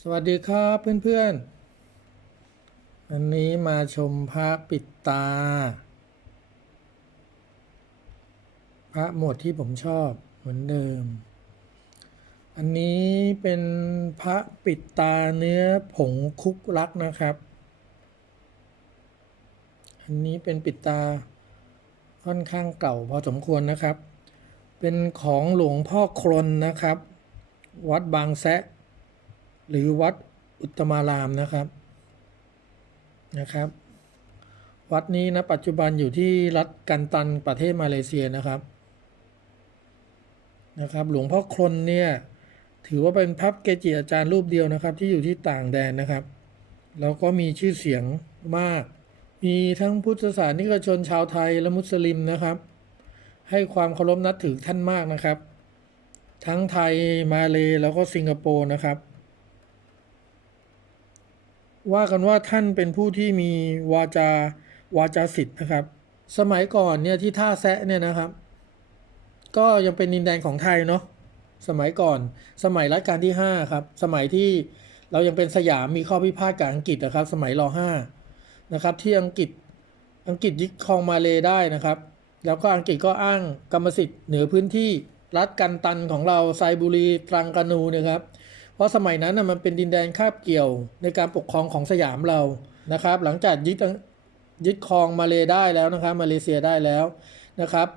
สวัสดีครับเพื่อนๆ อันนี้มาชมพระปิดตา พระหมวดที่ผมชอบเหมือนเดิม อันนี้เป็นพระปิดตาเนื้อผงคุกลักนะครับ อันนี้เป็นปิดตาค่อนข้างเก่าพอสมควรนะครับ เป็นของหลวงพ่อครนนะครับ วัดบางแซะ หรือวัดอุตมารามนะครับนะครับ วัดนี้นะปัจจุบันอยู่ที่รัฐกันตันประเทศมาเลเซียนะครับนะครับ หลวงพ่อครนเนี่ยถือว่าเป็นพระเกจิอาจารย์รูปเดียวนะครับ ที่อยู่ที่ต่างแดนนะครับแล้วก็มีชื่อเสียงมาก มีทั้งพุทธศาสนิกชนชาวไทยและมุสลิมนะครับ ให้ความเคารพนับถือท่านมากนะครับ ทั้งไทยมาเลแล้วก็สิงคโปร์นะครับ ว่ากันว่าท่านเป็นผู้ที่มีวาจาวาจาสิทธิ์นะครับ สมัยก่อนเนี่ยที่ท่าแซะเนี่ยนะครับ ก็ยังเป็นดินแดนของไทยเนาะสมัยก่อนสมัยรัชกาลที่ 5 ครับ สมัยที่เรายังเป็นสยามมีข้อพิพาทกับอังกฤษนะครับ สมัยร5นะครับ ที่อังกฤษอังกฤษยึดครองมาเลได้นะครับ แล้วก็อังกฤษก็อ้างกรรมสิทธิ์เหนือพื้นที่รัฐกันตันของเราไซบุรีตรังกานูเนะครับ เพราะสมัยนั้นนะมันเป็นดินแดนคาบเกี่ยวในการปกครองของสยามเรานะครับ หลังจากยึดยึดครองมาเลได้แล้วนะครับมาเลเซียได้แล้วนะครับ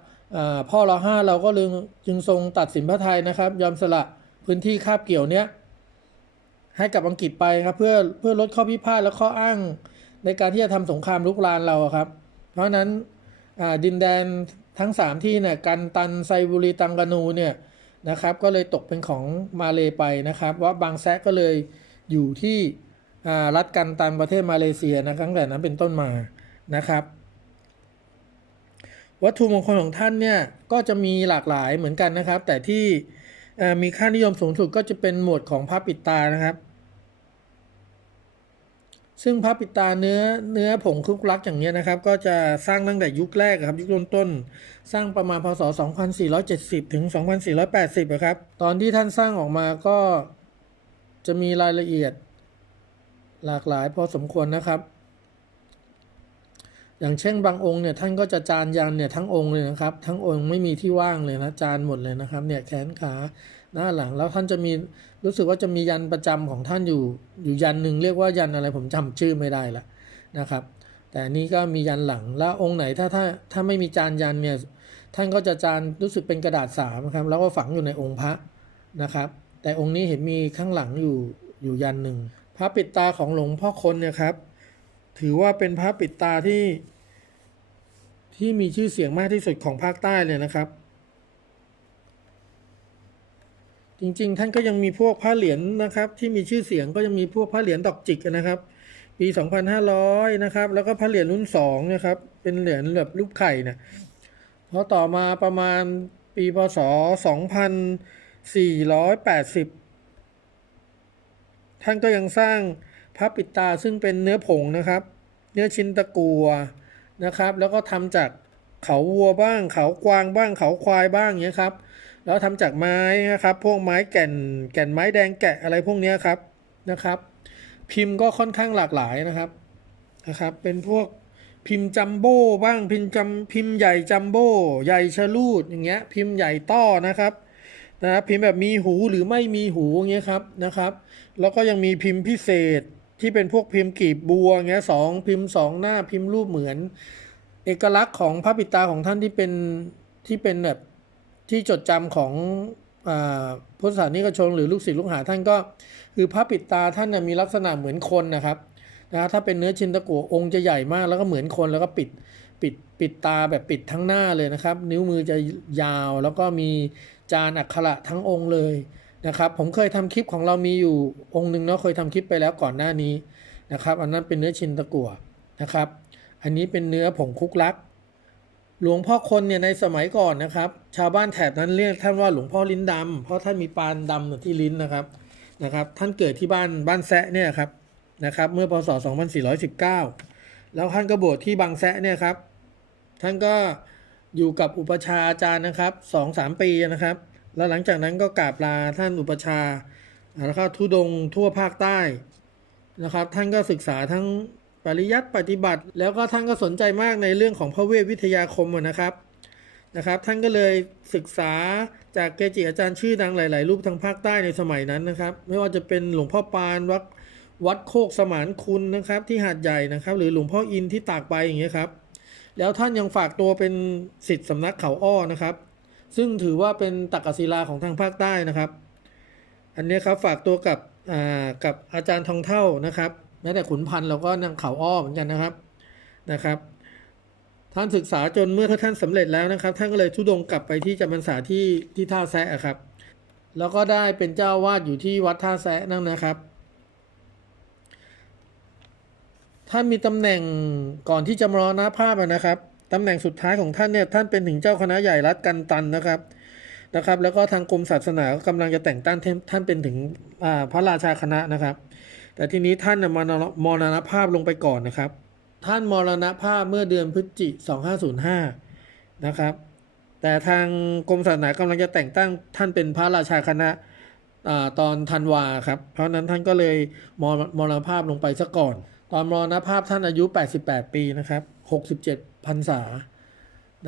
พ่อเราห้าเราก็ลึงจึงทรงตัดสินพระไทยนะครับ ยอมสละพื้นที่คาบเกี่ยวเนี้ยให้กับอังกฤษไปครับเพื่อเพื่อลดข้อพิพาทและข้ออ้างในการที่จะทำสงครามลุกรานเราครับ เพราะฉะนั้นดินแดนทั้งสามที่เนี่ยกันตันไซบุรีตังกานูเนี่ย นะครับ ก็เลยตกเป็นของมาเลไปนะครับ ว่าบางแซะก็เลยอยู่ที่รัฐกันตันประเทศมาเลเซียนะตั้งแต่นั้นเป็นต้นมานะครับ วัตถุมงคลของท่านเนี่ยก็จะมีหลากหลายเหมือนกันนะครับ แต่ที่มีค่านิยมสูงสุดก็จะเป็นหมวดของพระปิดตานะครับ ซึ่งพระปิดตาเนื้อเนื้อผงคลุกลักอย่างนี้นะครับ ก็จะสร้างตั้งแต่ยุคแรกครับ ยุคต้น สร้างประมาณพศ 2470 ถึง 2480นะครับ ตอนที่ท่านสร้างออกมาก็จะมีรายละเอียดหลากหลายพอสมควรนะครับ อย่างเช่นบางองค์เนี่ยท่านก็จะจานยันเนี่ยทั้งองค์เลยนะครับ ทั้งองค์ไม่มีที่ว่างเลยนะจานหมดเลยนะครับเนี่ยแขนขา หน้าหลังแล้วท่านจะมีรู้สึกว่าจะมียันประจำของท่านอยู่อยู่ยันหนึ่งเรียกว่ายันอะไรผมจำชื่อไม่ได้ละนะครับ แต่นี้ก็มียันหลังแล้วองค์ไหนถ้าถ้าถ้าไม่มีจานยันเนี่ยท่านก็จะจานรู้สึกเป็นกระดาษสามครับแล้วก็ฝังอยู่ในองค์พระนะครับ แต่องค์นี้เห็นมีข้างหลังอยู่อยู่ยันหนึ่งพระปิดตาของหลวงพ่อคนเนี่ยครับ ถือว่าเป็นพระปิดตาที่ที่มีชื่อเสียงมากที่สุดของภาคใต้เลยนะครับ จริงๆ ท่านก็ยังมีพวกพระเหรียญนะครับ ที่มีชื่อเสียงก็ยังมีพวกพระเหรียญดอกจิกนะครับ ปี 2500 นะครับ แล้วก็พระเหรียญรุ่น2นะครับ เป็นเหรียญแบบรูปไข่นะพอต่อมาประมาณปีพศ 2480 ท่านก็ยังสร้างพระปิดตาซึ่งเป็นเนื้อผงนะครับ เนื้อชิ้นตะกัวนะครับ แล้วก็ทำจากเขาวัวบ้าง เขากวางบ้าง เขาควายบ้างเงี้ยครับ แล้วทำจากไม้นะครับ พวกไม้แก่นแก่นไม้แดงแกะอะไรพวกนี้ครับนะครับ พิมพ์ก็ค่อนข้างหลากหลายนะครับนะครับ เป็นพวกพิมพ์จัมโบ้บ้างพิมพ์จำพิมพ์ใหญ่จัมโบ้ใหญ่ชะลูดอย่างเงี้ยพิมพ์ใหญ่ต้อนะครับนะครับพิมพ์แบบมีหูหรือไม่มีหูอย่างเงี้ยครับนะครับ แล้วก็ยังมีพิมพ์พิเศษที่เป็นพวกพิมพ์กีบบัวเงี้ยสองพิมพ์สองหน้าพิมพ์รูปเหมือน เอกลักษณ์ของพระปิดตาของท่านที่เป็นที่เป็นแบบ ที่จดจำของพุทธศาสนิกชนหรือลูกศิษย์ลูกหาท่านก็คือพระปิดตาท่านมีลักษณะเหมือนคนนะครับนะถ้าเป็นเนื้อชินตะกัวองค์จะใหญ่มากแล้วก็เหมือนคนแล้วก็ปิดปิดปิดตาแบบปิดทั้งหน้าเลยนะครับ นิ้วมือจะยาวแล้วก็มีจานอักขระทั้งองค์เลยนะครับ ผมเคยทำคลิปของเรามีอยู่องค์หนึ่งเนาะเคยทำคลิปไปแล้วก่อนหน้านี้นะครับ อันนั้นเป็นเนื้อชินตะกัวนะครับ อันนี้เป็นเนื้อผงคุกลัก หลวงพ่อคนเนี่ยในสมัยก่อนนะครับ ชาวบ้านแถบนั้นเรียกท่านว่าหลวงพ่อลิ้นดำเพราะท่านมีปานดำที่ลิ้นนะครับนะครับ ท่านเกิดที่บ้านบ้านแซะเนี่ยครับนะครับ เมื่อพศ 2419 แล้วท่านก็บวชที่บางแซะเนี่ยครับ ท่านก็อยู่กับอุปชาอาจารย์นะครับสองสามปีนะครับ แล้วหลังจากนั้นก็กราบลาท่านอุปชาแล้วก็ทุดงทั่วภาคใต้นะครับ ท่านก็ศึกษาทั้ง ปริยัติปฏิบัติ แล้วก็ท่านก็สนใจมากในเรื่องของพระเวทวิทยาคมนะครับนะครับ ท่านก็เลยศึกษาจากเกจิอาจารย์ชื่อดังหลาย ๆ รูปทางภาคใต้ในสมัยนั้นนะครับ ไม่ว่าจะเป็นหลวงพ่อปานวัดวัดโคกสมานคุณนะครับ ที่หาดใหญ่นะครับ หรือหลวงพ่ออินที่ตากใบอย่างเงี้ยครับแล้วท่านยังฝากตัวเป็นสิทธิ์สำนักเขาอ้อนะครับ ซึ่งถือว่าเป็นตักกศิลาของทางภาคใต้นะครับ อันนี้ครับฝากตัวกับอากับอาจารย์ทองเท่านะครับ ม้แต่ขุนพันธ์เราก็นางเขาอ้อเหมือนกันนะครับนะครับ ท่านศึกษาจนเมื่อท่านสำเร็จแล้วนะครับ ท่านก็เลยทุดงกลับไปที่จำพรรษาที่ที่ท่าแซะครับ แล้วก็ได้เป็นเจ้าวาดอยู่ที่วัดท่าแซะนั่นนะครับ ท่านมีตำแหน่งก่อนที่จะมรณภาพนะครับตำแหน่งสุดท้ายของท่านเนี่ยท่านเป็นถึงเจ้าคณะใหญ่รัฐกันตันนะครับนะครับ แล้วก็ทางกรมศาสนาก็กำลังจะแต่งตั้งท่านเป็นถึงพระราชาคณะนะครับ แต่ทีนี้ท่านมรณมรณภาพลงไปก่อนนะครับ ท่านมรณภาพเมื่อเดือนพฤศจิก2505 นะครับ แต่ทางกรมศาสนากำลังจะแต่งตั้งท่านเป็นพระราชาคณะอตอนธันวาครับ เพราะนั้นท่านก็เลยมรมรณภาพลงไปซะก่อน ตอนมรณภาพท่านอายุ 88 ปีนะครับ 67พรรษา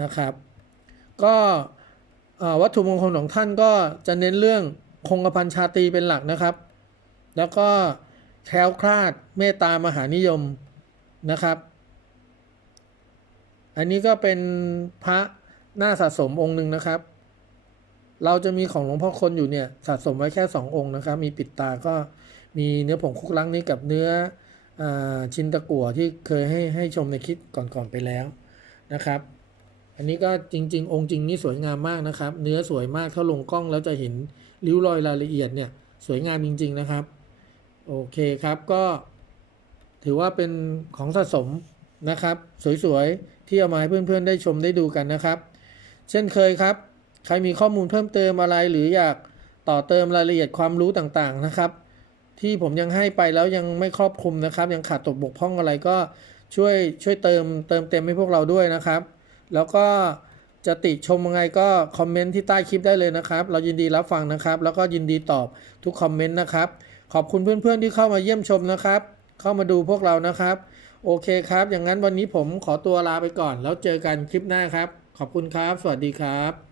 นะครับ ก็วัตถุมงคลของท่านก็จะเน้นเรื่องคงกระพันชาตีเป็นหลักนะครับ แล้วก็ แคล้วคลาดเมตตามหานิยมนะครับ อันนี้ก็เป็นพระหน้าสะสมองค์หนึ่งนะครับ เราจะมีของหลวงพ่อคนอยู่เนี่ยสะสมไว้แค่ 2 องค์นะครับ มีปิดตาก็มีเนื้อผงคุกลังนี้กับเนื้ออชินตะกั่วที่เคยให้ให้ชมในคลิปก่อนๆไปแล้วนะครับ อันนี้ก็จริง ๆ องค์จริงนี่สวยงามมากนะครับ เนื้อสวยมากถ้าลงกล้องแล้วจะเห็นริ้วรอยรายละเอียดเนี่ยสวยงามจริง ๆ นะครับ โอเคครับก็ถือว่าเป็นของสะสมนะครับ สวยๆ ที่เอามาให้เพื่อนๆ ได้ชมได้ดูกันนะครับ เช่นเคยครับ ใครมีข้อมูลเพิ่มเติมอะไร หรืออยากต่อเติมรายละเอียดความรู้ต่างๆนะครับ ที่ผมยังให้ไปแล้วยังไม่ครอบคลุมนะครับ ยังขาดตกบกพร่องอะไรก็ช่วยช่วยเติมเติมเต็มให้พวกเราด้วยนะครับ แล้วก็จะติชมยังไงก็คอมเมนต์ที่ใต้คลิปได้เลยนะครับ เรายินดีรับฟังนะครับ แล้วก็ยินดีตอบทุกคอมเมนต์นะครับ ขอบคุณเพื่อนๆที่เข้ามาเยี่ยมชมนะครับ เข้ามาดูพวกเรานะครับ โอเคครับ อย่างนั้นวันนี้ผมขอตัวลาไปก่อน แล้วเจอกันคลิปหน้าครับ ขอบคุณครับ สวัสดีครับ